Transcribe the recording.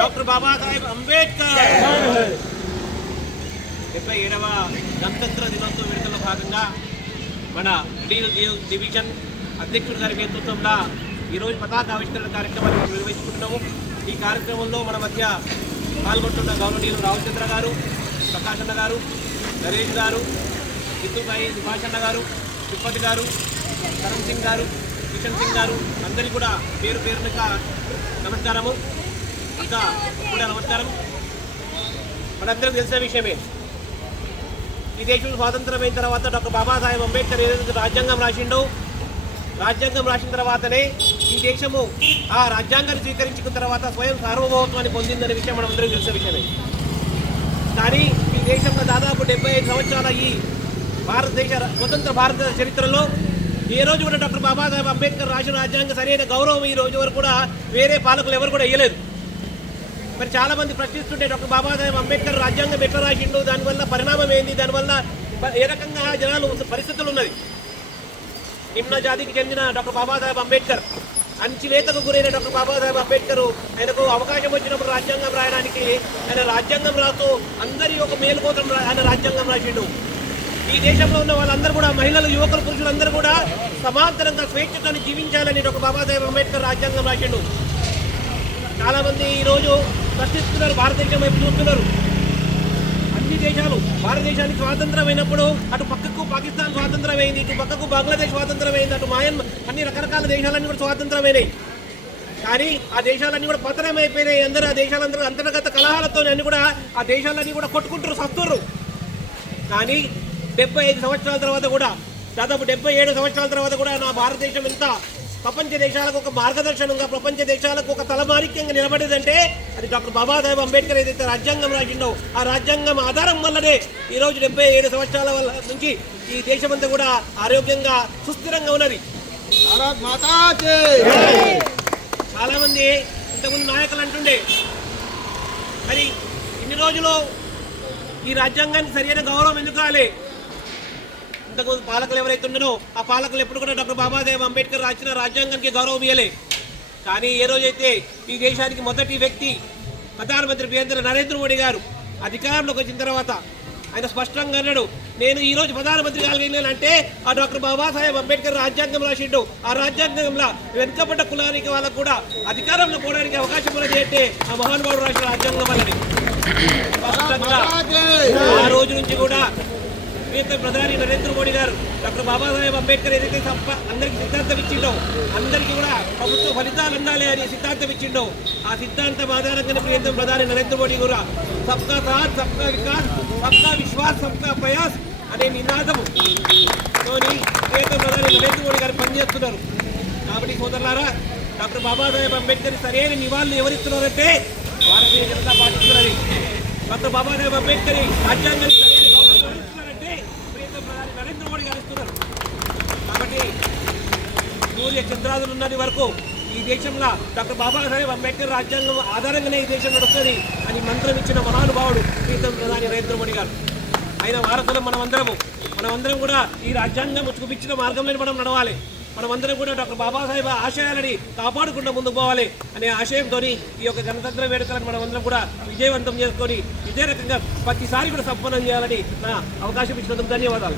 Doctor Babasaheb Ambedkar 77వ గణతంత్ర దినోత్సవ వేడుకల్లో భాగంగా మన డివిజన్ అధ్యక్షుడి గారి నేతృత్వంలో ఈరోజు పతాక ఆవిష్కరణ కార్యక్రమాన్ని మనం నిర్వహించుకుంటున్నాము. ఈ కార్యక్రమంలో మన మధ్య పాల్గొంటున్న గౌరవనీయులు రామచంద్ర గారు, ప్రకాశన్న గారు, నరేష్ గారు, హిందూబాయి సుభాషన్న గారు, తిరుపతి గారు, కరణ్ సింగ్ గారు, కిషన్ సింగ్ గారు అందరికీ కూడా పేరు పేరునక నమస్కారము. ఇంకా కూడా నమస్కారం. మనందరికీ తెలిసిన విషయమే, ఈ దేశం స్వాతంత్రమైన తర్వాత డాక్టర్ బాబాసాహెబ్ అంబేద్కర్ ఏదైతే రాజ్యాంగం రాసిండో, రాజ్యాంగం రాసిన తర్వాతనే ఈ దేశము ఆ రాజ్యాంగాన్ని స్వీకరించుకున్న తర్వాత స్వయం సార్వభౌమత్వాన్ని పొందిందనే విషయం మనం అందరికీ తెలిసిన విషయమే. కానీ ఈ దేశంలో దాదాపు 75 సంవత్సరాల ఈ భారతదేశ స్వతంత్ర భారత చరిత్రలో ఏ రోజు కూడా డాక్టర్ బాబాసాహెబ్ అంబేద్కర్ రాసిన రాజ్యాంగం సరైన గౌరవం ఈ రోజు వరకు కూడా వేరే పాలకులు ఎవరు కూడా ఇవ్వలేదు. మరి చాలామంది ప్రశ్నిస్తుంటే డాక్టర్ బాబాసాహెబ్ అంబేద్కర్ రాజ్యాంగం ఎట్లా రాసిండు, దానివల్ల పరిణామం ఏంది, దానివల్ల ఏ రకంగా జనాలు పరిస్థితులు ఉన్నది. నిమ్న జాతికి చెందిన డాక్టర్ బాబాసాహెబ్ అంబేద్కర్, అణచివేతకు గురైన డాక్టర్ బాబాసాహెబ్ అంబేద్కర్ ఆయనకు అవకాశం వచ్చినప్పుడు రాజ్యాంగం రాయడానికి ఆయన రాజ్యాంగం రాస్తూ అందరి ఒక మేలు కోసం ఆయన రాజ్యాంగం రాసిండు. ఈ దేశంలో ఉన్న వాళ్ళందరూ కూడా మహిళలు, యువకులు, పురుషులందరూ కూడా సమాంతరంగా స్వేచ్ఛతో జీవించాలని డాక్టర్ బాబాసాహెబ్ అంబేద్కర్ రాజ్యాంగం రాసిండు. చాలామంది ఈరోజు ప్రశ్నిస్తున్నారు, భారతదేశం వైపు చూస్తున్నారు. అన్ని దేశాలు భారతదేశానికి స్వాతంత్రం అయినప్పుడు అటు పక్కకు పాకిస్తాన్ స్వాతంత్రం అయింది, ఇటు పక్కకు బంగ్లాదేశ్ స్వాతంత్రం అయింది, అటు మయన్మార్, అన్ని రకరకాల దేశాలన్నీ కూడా స్వాతంత్రమైనాయి. కానీ ఆ దేశాలన్నీ కూడా పతనం అయిపోయినాయి. ఆ దేశాలందరూ అంతర్గత కలహాలతో అన్ని కూడా ఆ దేశాలన్నీ కూడా కొట్టుకుంటారు, సస్తున్నారు. కానీ 75 సంవత్సరాల తర్వాత కూడా, దాదాపు 77 సంవత్సరాల తర్వాత కూడా నా భారతదేశం ఎంత ప్రపంచ దేశాలకు ఒక మార్గదర్శనంగా, ప్రపంచ దేశాలకు ఒక తలమానిక్యంగా నిలబడేదంటే అది డాక్టర్ బాబాసాహెబ్ అంబేద్కర్ ఏదైతే రాజ్యాంగం రాసిండో ఆ రాజ్యాంగం ఆధారం వల్లనే ఈరోజు 77 సంవత్సరాల నుంచి ఈ దేశమంతా కూడా ఆరోగ్యంగా సుస్థిరంగా ఉన్నది. చాలామంది ఇంతకుముందు నాయకులు అంటుండే, మరి ఇన్ని రోజులు ఈ రాజ్యాంగానికి సరైన గౌరవం ఎందుకు కాలే? ఇంతకుముందు పాలకులు ఎవరైతే ఉన్నారో ఆ పాలకులు ఎప్పుడు కూడా డాక్టర్ బాబాసాహెబ్ అంబేద్కర్ రాసిన రాజ్యాంగానికి గౌరవం ఇవ్వలే. కానీ ఏ రోజైతే ఈ దేశానికి మొదటి వ్యక్తి ప్రధానమంత్రి నరేంద్ర మోడీ గారు అధికారంలోకి వచ్చిన తర్వాత ఆయన స్పష్టంగా అన్నాడు, నేను ఈ రోజు ప్రధానమంత్రి కావాలంటే ఆ డాక్టర్ బాబాసాహెబ్ అంబేద్కర్ రాజ్యాంగం రాసిండు. ఆ రాజ్యాంగంలో వెనుకబడ్డ కులానికి వాళ్ళకు కూడా అధికారంలో పోవడానికి అవకాశం ఉన్నది అంటే ఆ మహానుభావుడు రాసిన రాజ్యాంగం వల్లనే. స్పష్టంగా ఆ రోజు నుంచి కూడా ప్రధాని నరేంద్ర మోడీ గారు డాక్టర్ బాబాసాహెబ్ అంబేద్కర్ ఏదైతే అందరికీ సిద్ధాంతం ఇచ్చిండో, అందరికీ కూడా ప్రభుత్వ ఫలితాలు అందాలి అని సిద్ధాంతం ఇచ్చిండో, ఆ సిద్ధాంతం ఆధారంగానే ప్రియతమ ప్రధాని నరేంద్ర మోడీ కూడా సబ్కా సాథ్, సబ్కా వికాస్, సబ్కా విశ్వాస్, సబ్కా ప్రయాస్ అనే నినాదము తోని ప్రియతమ ప్రధాని నరేంద్ర మోడీ గారు పనిచేస్తున్నారు. కాబట్టి సోదరులారా, డాక్టర్ బాబాసాహెబ్ అంబేద్కర్ సరైన నివాళులు ఎవరిస్తున్నారంటే భారతీయ జనతా పార్టీ ఇస్తున్నది. డాక్టర్ బాబాసాహెబ్ అంబేద్కర్ రాజ్యాంగానికి సరైన గౌరవం ప్రియతమ ప్రధాని నరేంద్ర మోడీ గారు ఇస్తున్నారు. కాబట్టి సూర్య చంద్రాదులు ఉన్నది వరకు ఈ దేశంలో డాక్టర్ బాబాసాహెబ్ అంబేద్కర్ రాజ్యాంగం ఆధారంగానే ఈ దేశం నడుస్తుంది అని మంత్రం ఇచ్చిన మహానుభావుడు ప్రియతమ ప్రధాని నరేంద్ర మోడీ గారు. ఆయన వారసులం మనమందరం కూడా ఈ రాజ్యాంగం చూపించిన మార్గంలో మనం నడవాలి. మనమందరం కూడా డాక్టర్ బాబాసాహెబ్ ఆశయాలని కాపాడుకుంటూ ముందుకు పోవాలి అనే ఆశయంతో ఈ యొక్క గణతంత్ర వేడుకలను మనమందరం కూడా విజయవంతం చేసుకొని ఇదే రకంగా ప్రతిసారి కూడా సంపన్నం చేయాలని నా అవకాశం ఇచ్చినందుకు ధన్యవాదాలు.